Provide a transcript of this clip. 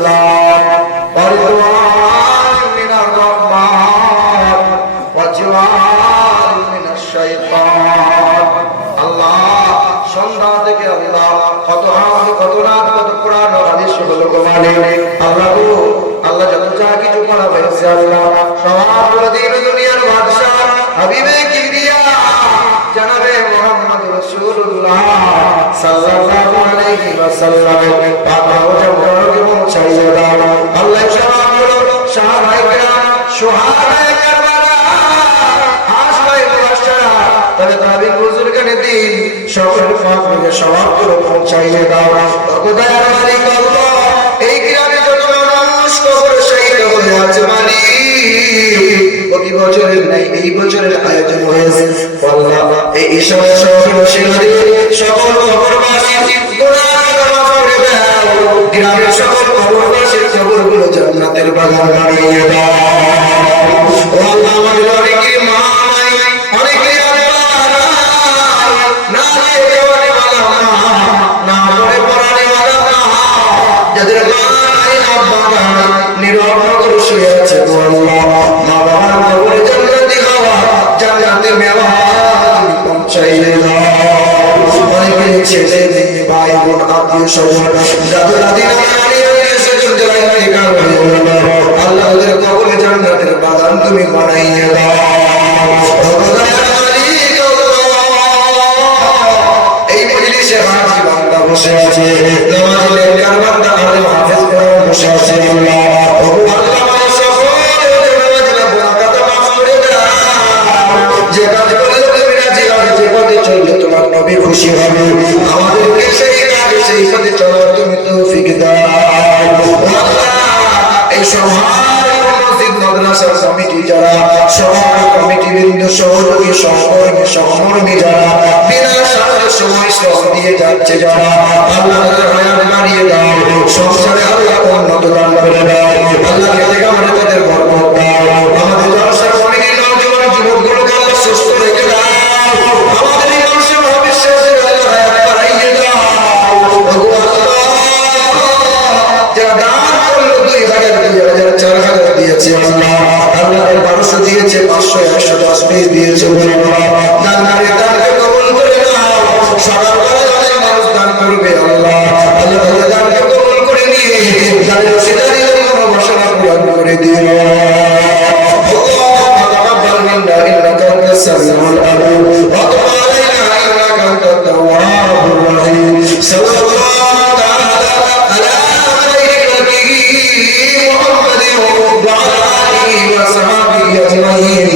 ইসলাম ওয়া রিদওয়ান মিনার রহমান ওয়া জিওয়ান মিনাশ শাইতান। আল্লাহ সন্ধ্যা থেকে আল্লাহ কত হাত কত রাত কত কোরআন ও হাদিস হলো মানে আল্লাহ আল্লাহ যত যা কিছু করা হয়েছে আল্লাহ সব দিন দুনিয়ার বাদশা হাবিবে কিবরিয়া জনাবে মুহাম্মদ রাসূলুল্লাহ সাল্লাল্লাহু আলাইহি ওয়াসাল্লাম পাক রওজাকে পৌঁছাইয়া দাও। আল্লাহ সবগুলো সাহাবায়ে কেরাম শুহাদায়ে কারবালা আশরায়ে মুবাশশারা তবে তাবিঈন বুজুর্গানে দ্বীন সকল পাককে সবগুলো পৌঁছাইয়া দাও। খোদার মালিক আল্লাহ এই গ্রামে যত মানুষ কবর শহীদ হয়ে আছে মালিক প্রতি বছরের নাই এই বছরের আয়োজন হয়েছে আল্লাহ এই সময় সকল সকল কবরবাসী গুনাহ ক্ষমা করে দাও। গ্রামের সকল কবরবাসীর কবরগুলো জান্নাতের বাগান বানিয়ে দাও। ও আল্লাহ আমাদের অনেকের মা নাই অনেকের আব্বা না রে দেওয়ানে वाला না পড়ে পড়ানে वाला যাদের মা নাই আব্বা নাই নীরব নগর শুয়ে আছে ও আল্লাহ মা বাবার কবরে জান্নাতি হওয়া জান্নাতের মেওয়াজ পৌঁছাইয়ে দাও। অনেকের ছেলে মেয়ে ভাই বোন আত্মীয় স্বজন দাদু দাদি নানি স্বজন যারা ইন্তেকাল হয়ে গেল আল্লাহ ওদের কবরে জান্নাতের বাগান তুমি বানাইয়ে দাও। এই মজলিসে হাজি বান্দা বসে আছে নামাজি নেককার বান্দা আলেম হাফেজ কোরআন বসে আছে আল্লাহ ও আল্লাহ আমার সকল নামাজিরা গুনাহগাতা মাফ করে দাও। যে কাজ করলে তুমি রাজি হবে যে পথে চললে তোমার নবী খুশি হবে আমাদেরকে সেই কাজ সেই পথে চলার তুমি তৌফিক দাও। আল্লাহ এই সভায় মসজিদ মাদ্রাসার কমিটি যারা সভার কমিটি বৃন্দ সহযোগী সহকর্মী সহকর্মী যারা বিনা স্বার্থে সময় শ্রম দিয়ে যাচ্ছে যারা আল্লাহ তাদের হায়াত বাড়িয়ে দাও সংসারে আল্লাহ উন্নত দান করে দাও। আল্লাহ খেতে কামড়ে তাদের বরকত দাও। আমাদের জলসার কমিটির নওজোয়ান যুবকগুলোকে আল্লাহ সুস্থ রেখে দাও। আমাদের এই মানুষের ভবিষ্যতের আল্লাহ হায়াত বাড়িয়ে দাও। যারা দান করলো 2000 2000 4000 দিয়েছে আল্লাহ আল্লাহ 1200 দিয়েছে 500 100 10 20 দিয়েছে দানকারী দানকে কবুল করে নাও। সবার ঘরে মানুষ দান করবে আল্লাহ আল্লাহ তাদের দানকে কবুল করে নিয়ে দানের ওসিলায় কোনো বাসনা পূরণ করে দিও। اللهم تقبل منا انك انت السميع العليم وتب علينا انك انت التواب الرحيم. صلى الله تعالى على خير خلقه محمد وعلى اله وصحبه اجمعين.